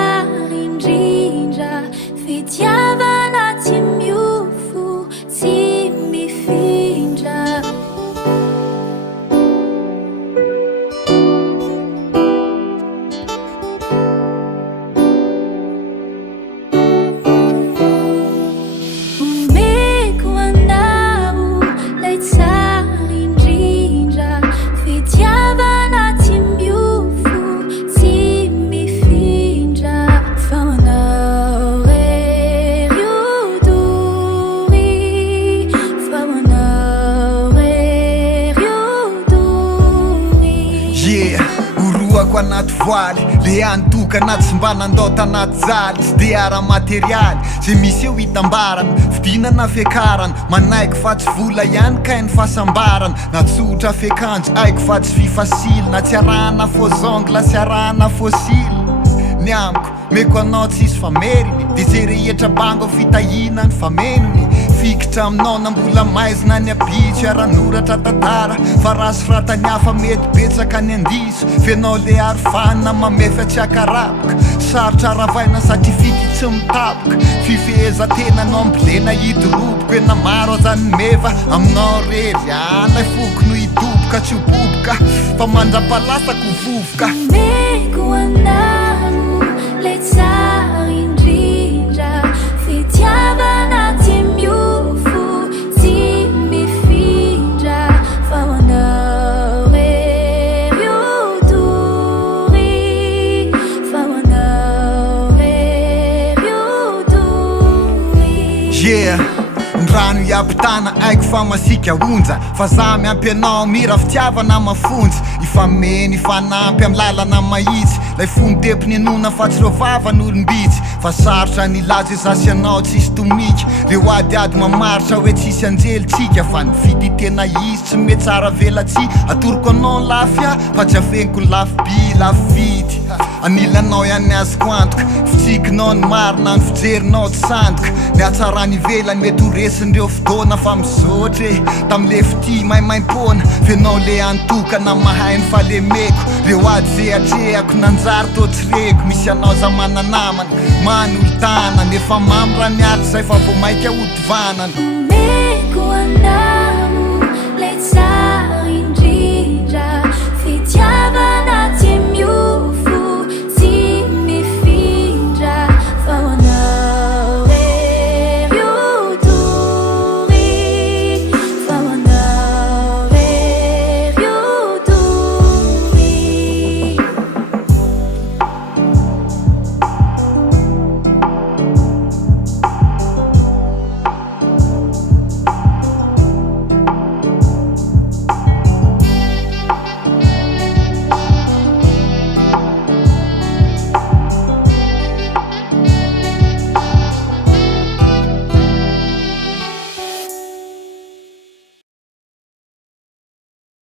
tsara indrindra fitiavana tsy miofo tsy mifindra anaty voaly le antoka anaty sy mba nandaota anaty jaly tsy de ara-materialy zay misy eo hitambarana fidinana fiakarana manaiky fa tsy vola ihany kainy fahasambarana natsotra fiakanjo aiko fa tsy fifasily na tsy arahana faux ongle sy arahana fossile ny amiko meko anao tsisy fameriny de zay rehetra bango fitahina ny famenony fikitra aminao na mbola maizina ny abitso aranoratra tantara fa rasy ratany hafa mety betsaka ny andiso fenao le arofanina mamefa tsy akarapoka sarotra aravaina satria fity tsy mitapoka fifehezantena no ambolena hidoroboko ena maro azany meva aminao rery anay foko no hidoboka tsy hoboboka fa mandra-palasako vovoka meko anao le tsara indrindra fitiavana tsy miofo tsy mifindra fa manao rery odory fa manao rery odory rano hiampitana aiko fa masika onja fa za miampy anao mira fitiavana mafonjy ifameny ifanampy amy lalana mahitsy lay fonotepiny anona fa tsy reo vavan'olombitsy fa sarotra nilaza zasy anao tsisy tomiky reo adiady mamaritra hoe tsisy anjelitsika fa ny vity tena izy tsy mety tsara velatsy atoroko anao ny lafia fa tsy afeniko ny lafibi lafy vidy anilanao ihany azoko antoka fitsikinao ny marina ny fijerinao tsy sandoka ny atsarany ivelany mety ho resin'ireo fotoana fa mizotre tamile fity maimaim-pona fenao le antokana mahainy fa le meko reo ady ze atrehako nanjary to tsireko misy anao za mananamana manolotana nefa mamy raha miaty zay fa vo maika hodivanana meko anao le tsara